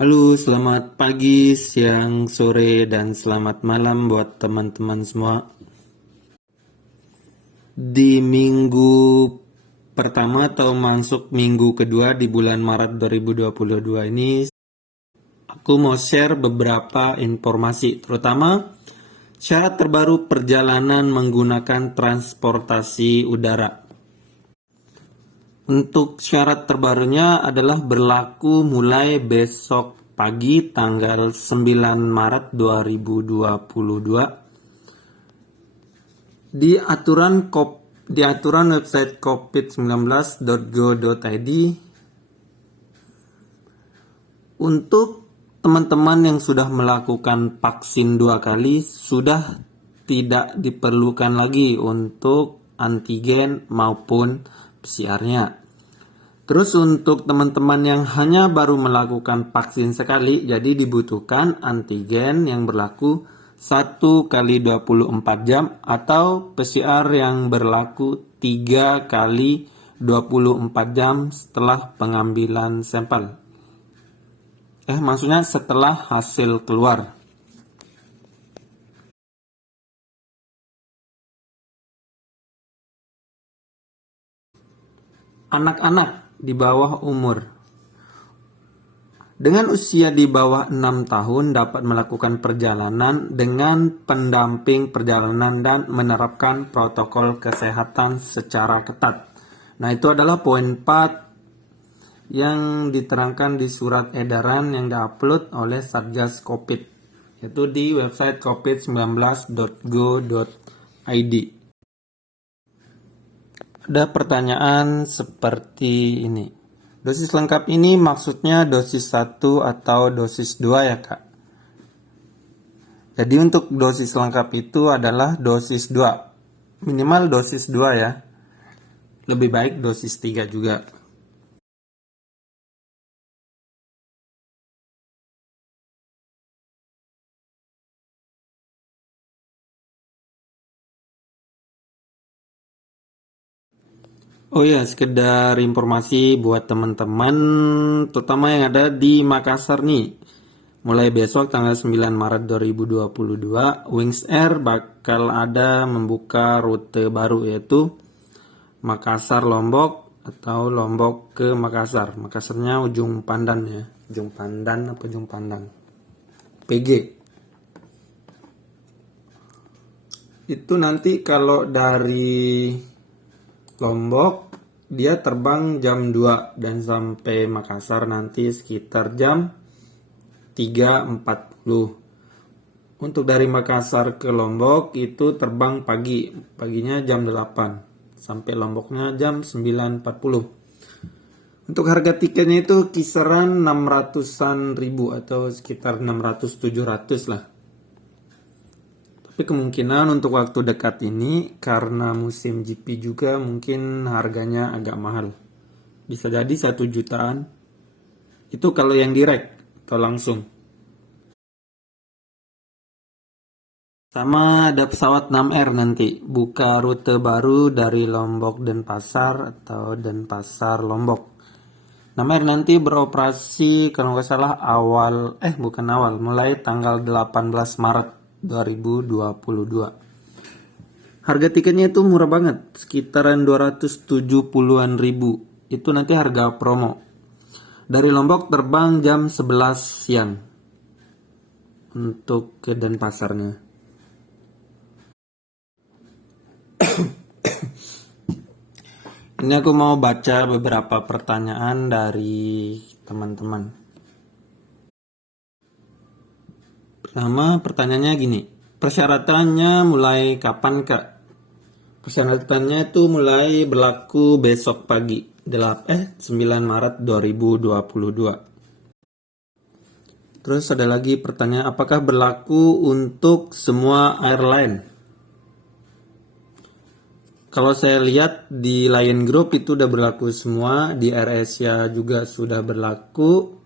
Halo, selamat pagi, siang, sore, dan selamat malam buat teman-teman semua. Di minggu pertama atau masuk minggu kedua di bulan Maret 2022 ini, aku mau share beberapa informasi, terutama syarat terbaru perjalanan menggunakan transportasi udara. Untuk syarat terbarunya adalah berlaku mulai besok pagi tanggal 9 Maret 2022 di aturan website covid19.go.id. Untuk teman-teman yang sudah melakukan vaksin 2 kali sudah tidak diperlukan lagi untuk antigen maupun PCR-nya. Terus untuk teman-teman yang hanya baru melakukan vaksin sekali, jadi dibutuhkan antigen yang berlaku 1 kali 24 jam atau PCR yang berlaku 3 kali 24 jam setelah pengambilan sampel. Maksudnya setelah hasil keluar. Anak-anak di bawah umur dengan usia di bawah 6 tahun dapat melakukan perjalanan dengan pendamping perjalanan dan menerapkan protokol kesehatan secara ketat. Nah, itu adalah poin 4 yang diterangkan di surat edaran yang diupload oleh Satgas Covid, yaitu di website covid19.go.id. Ada pertanyaan seperti ini. Dosis lengkap ini maksudnya dosis 1 atau dosis 2 ya, Kak? Jadi untuk dosis lengkap itu adalah dosis 2. Minimal dosis 2 ya. Lebih baik dosis 3 juga. Oh ya, sekedar informasi buat teman-teman, terutama yang ada di Makassar nih. Mulai besok tanggal 9 Maret 2022, Wings Air bakal ada membuka rute baru, yaitu Makassar Lombok atau Lombok ke Makassar. Makassarnya ujung Pandan ya. Ujung Pandan apa ujung Pandang? PG. Itu nanti kalau dari Lombok dia terbang jam 2 dan sampai Makassar nanti sekitar jam 3.40. Untuk dari Makassar ke Lombok itu terbang pagi. Paginya jam 8 sampai Lomboknya jam 9.40. Untuk harga tiketnya itu kisaran 600-an ribu atau sekitar 600-700 lah. Tapi kemungkinan untuk waktu dekat ini karena musim GP juga mungkin harganya agak mahal. Bisa jadi 1 jutaan. Itu kalau yang direct atau langsung. Sama ada pesawat 6R nanti. Buka rute baru dari Lombok Denpasar atau Denpasar Lombok. 6R nanti beroperasi kalau nggak salah mulai tanggal 18 Maret 2022. Harga tiketnya itu murah banget, sekitaran 270-an ribu. Itu nanti harga promo. Dari Lombok terbang jam 11 siang untuk ke Denpasarnya. Ini aku mau baca beberapa pertanyaan dari teman-teman. Pertama, pertanyaannya gini. Persyaratannya mulai kapan, Kak? Persyaratannya itu mulai berlaku besok pagi, 9 Maret 2022. Terus ada lagi pertanyaan, apakah berlaku untuk semua airline? Kalau saya lihat di Lion Group itu udah berlaku semua, di AirAsia juga sudah berlaku.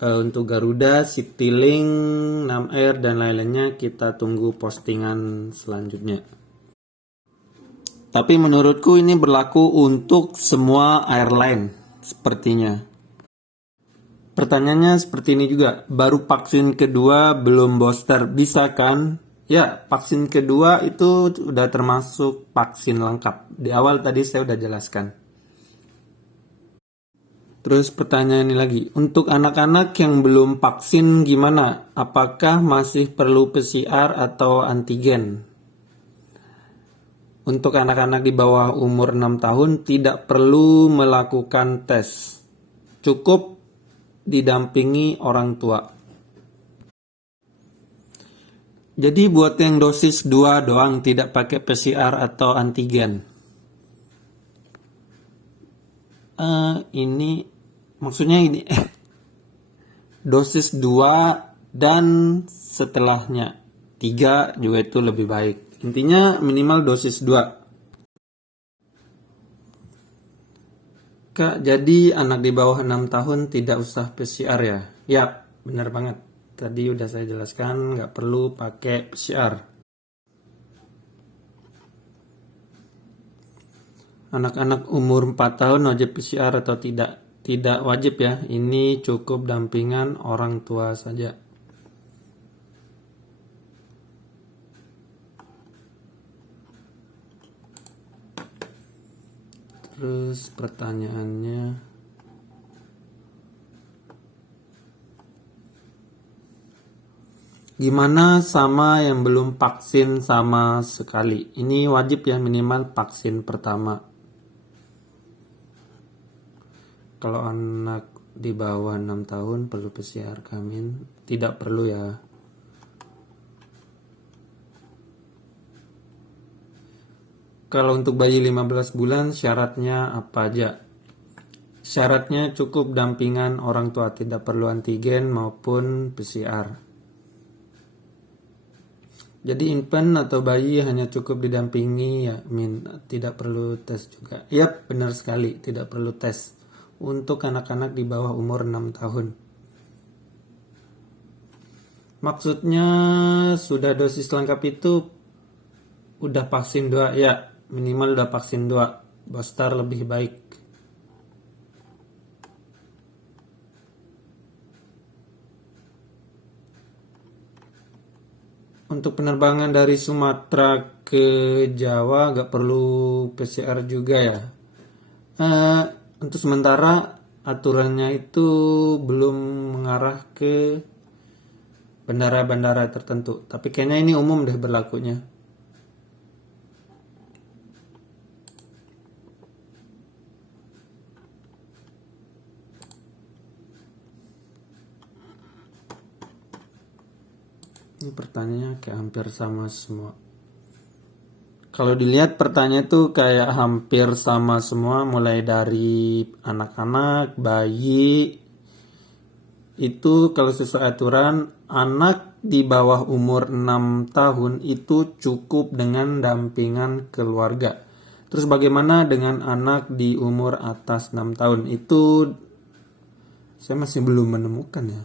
Untuk Garuda, Citylink, 6R dan lain-lainnya kita tunggu postingan selanjutnya. Tapi menurutku ini berlaku untuk semua airline sepertinya. Pertanyaannya seperti ini juga, baru vaksin kedua belum booster, bisa kan? Ya, vaksin kedua itu udah termasuk vaksin lengkap. Di awal tadi saya udah jelaskan. Terus pertanyaan ini lagi, untuk anak-anak yang belum vaksin gimana? Apakah masih perlu PCR atau antigen? Untuk anak-anak di bawah umur 6 tahun tidak perlu melakukan tes. Cukup didampingi orang tua. Jadi buat yang dosis 2 doang tidak pakai PCR atau antigen. Ini maksudnya ini dosis 2 dan setelahnya 3 juga itu lebih baik. Intinya minimal dosis 2. Kak, jadi anak di bawah 6 tahun tidak usah PCR ya? Ya, benar banget. Tadi udah saya jelaskan nggak perlu pakai PCR. Anak-anak umur 4 tahun wajib PCR atau tidak? Tidak wajib ya, ini cukup dampingan orang tua saja. Terus pertanyaannya, gimana sama yang belum vaksin sama sekali? Ini wajib ya, minimal vaksin pertama. Kalau anak di bawah 6 tahun perlu PCR kami? Tidak perlu ya. Kalau untuk bayi 15 bulan syaratnya apa aja? Syaratnya cukup dampingan orang tua, tidak perlu antigen maupun PCR. Jadi infant atau bayi hanya cukup didampingi ya, tidak perlu tes juga. Yap, benar sekali, tidak perlu tes untuk anak-anak di bawah umur 6 tahun. Maksudnya sudah dosis lengkap itu udah vaksin 2 ya, minimal udah vaksin 2, booster lebih baik. Untuk penerbangan dari Sumatera ke Jawa gak perlu PCR juga ya. Untuk sementara aturannya itu belum mengarah ke bandara-bandara tertentu. Tapi kayaknya ini umum deh berlakunya. Ini pertanyaannya kayak hampir sama semua. Kalau dilihat pertanyaan itu kayak hampir sama semua, mulai dari anak-anak, bayi. Itu kalau sesuai aturan, anak di bawah umur 6 tahun itu cukup dengan dampingan keluarga. Terus bagaimana dengan anak di umur atas 6 tahun? Itu saya masih belum menemukan ya.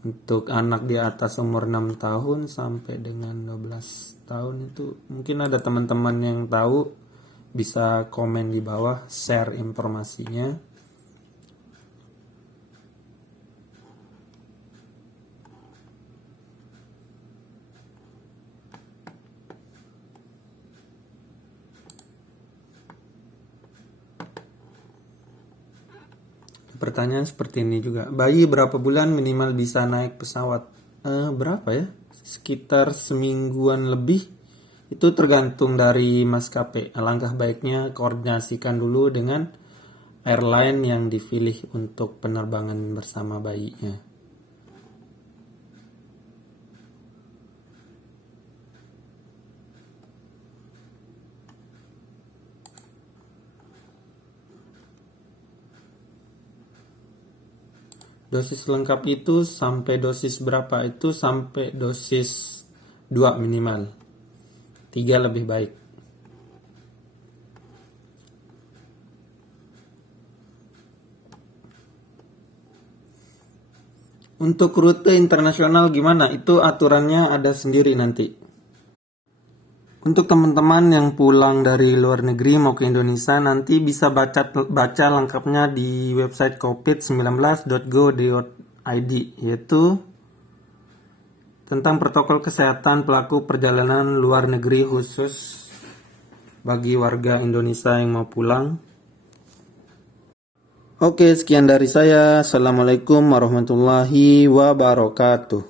Untuk anak di atas umur 6 tahun sampai dengan 12 tahun itu mungkin ada teman-teman yang tahu, bisa komen di bawah, share informasinya. Pertanyaan seperti ini juga. Bayi berapa bulan minimal bisa naik pesawat? Berapa ya? Sekitar semingguan lebih. Itu tergantung dari maskapai. Alangkah baiknya koordinasikan dulu dengan airline yang dipilih untuk penerbangan bersama bayinya. Dosis lengkap itu sampai dosis berapa? Itu sampai dosis 2 minimal. 3 lebih baik. Untuk rute internasional gimana? Itu aturannya ada sendiri nanti. Untuk teman-teman yang pulang dari luar negeri mau ke Indonesia, nanti bisa baca lengkapnya di website covid19.go.id, yaitu tentang protokol kesehatan pelaku perjalanan luar negeri khusus bagi warga Indonesia yang mau pulang. Oke, sekian dari saya. Assalamualaikum warahmatullahi wabarakatuh.